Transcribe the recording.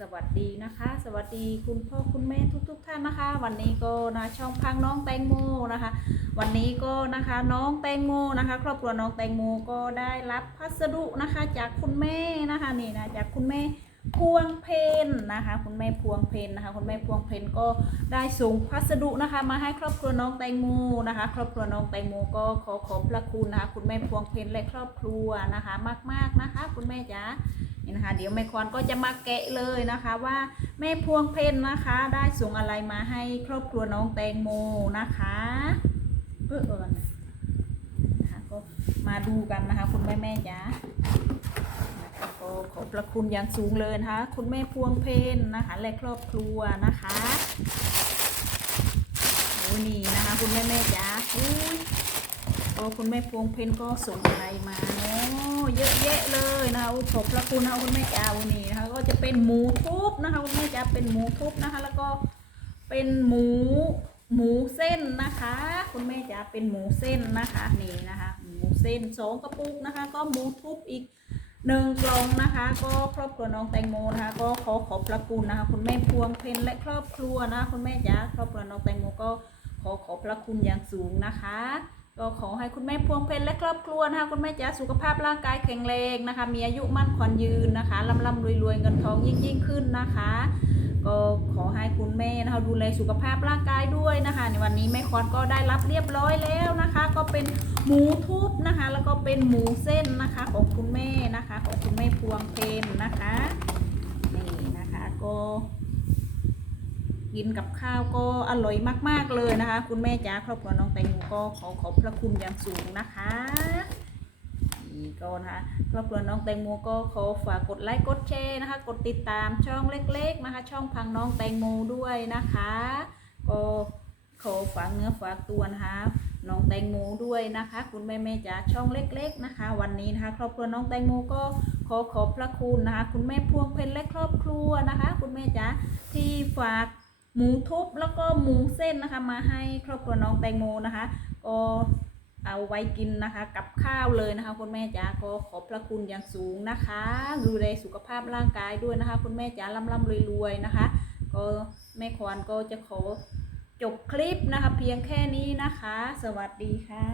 สวัสดีนะคะ สวัสดีคุณพ่อคุณแม่ทุกๆทท่านนะคะ วันนี้ก็นะช่องพังน้องแตงโมนะคะ วันนี้ก็นะคะน้องแตงโมนะคะ ครอบครัวน้องแตงโมก็ได้รับพัสดุนะคะ จากคุณแม่นะคะนี่นะจากคุณแม่ พวงเพนนะคะ คุณแม่พวงเพนนะคะ คุณแม่พวงเพนก็ได้ส่งพัสดุนะคะ มาให้ครอบครัวน้องแตงโมนะคะ ครอบครัวน้องแตงโมก็ขอขอบพระคุณนะคะ คุณแม่พวงเพนและครอบครัวนะคะ มากๆนะคะ คุณแม่จ๋านี่นะคะ เดี๋ยวแม่คอนก็จะมาแกะเลยนะคะว่าแม่พวงเพนนะคะ ได้ส่งอะไรมาให้ครอบครัวน้องแตงโมนะคะเพื่อเอิญนะคะก็มาดูกันนะคะ คุณแม่แม่จ๋า ก็ขอบพระคุณอย่างสูงเลยนะคะคุณแม่พวงเพนนะคะและครอบครัวนะคะโอ้นี่นะคะ คุณแม่แม่จ๋าอุ้ยโอ้คุณแม่พวงเพนก็ส่งอะไรมาเนาะเยอะแยะเลยนะคะขอบพระคุณนะคะคุณแม่จาวันนี้นะคะก็จะเป็นหมูทุบนะคะคุณแม่จาเป็นหมูทุบนะคะ แล้วก็เป็นหมูหมูเส้นนะคะ คุณแม่จาเป็นหมูเส้นนะคะนี่นะคะ หมูเส้นสองกระปุกนะคะ ก็หมูทุบอีก หนึ่งกล่องนะคะ ก็ครอบครัวน้องแตงโมนะคะ ก็ขอขอบพระคุณนะคะ คุณแม่พวงเพนและครอบครัวนะคุณแม่จ๋าครอบครัวน้องแตงโมก็ขอขอบพระคุณอย่างสูงนะคะ ก็ขอให้คุณแม่พวงเพนและครอบครัวนะคะ คุณแม่จ๋าสุขภาพร่างกายแข็งแรงนะคะ มีอายุมั่นขวัญยืนนะคะร่ำร่ำรวยรวยเงินทองยิ่งยิ่งขึ้นนะคะ ก็ขอให้คุณแม่นะคะดูแลสุขภาพร่างกายด้วยนะคะ ในวันนี้แม่คอนก็ได้รับเรียบร้อยแล้วนะคะ ก็เป็นหมูทุบนะคะ แล้วก็เป็นหมูเส้นนะคะของคุณแม่ นะคะ ของคุณแม่พวงเพนนะคะนี่นะคะก็กินกับข้าวก็อร่อยมาก ๆเลยนะคะ คุณแม่จ๋าครอบครัวน้องแตงโมก็ขอขอบพระคุณอย่างสูงนะคะนี่ก็นะคะครอบครัวน้องแตงโมก็ขอฝากกดไลค์กดแชร์นะคะ กดติดตามช่องเล็ก ๆ นะคะ ช่องพังน้องแตงโมด้วยนะคะ ก็ขอฝากเนื้อฝากตัวนะคะ น้องแตงโมด้วยนะคะ คุณแม่แม่จ๋าช่องเล็ก ๆนะคะ วันนี้นะคะ ครอบครัวน้องแตงโมก็ขอขอบพระคุณนะคะ คุณแม่พวงเพนและครอบครัวนะคะ คุณแม่จ๋าที่ฝากหมูทุบแล้วก็หมูเส้นนะคะ มาให้ครอบครัวน้องแตงโมนะคะ ก็เอาไว้กินนะคะ กับข้าวเลยนะคะ คุณแม่จ๋าก็ขอบพระคุณอย่างสูงนะคะดูแลสุขภาพร่างกายด้วยนะคะ คุณแม่จ๋าร่ำร่ำรวยๆนะคะ ก็แม่ควานก็จะขอ จบคลิปนะคะ เพียงแค่นี้นะคะ สวัสดีค่ะ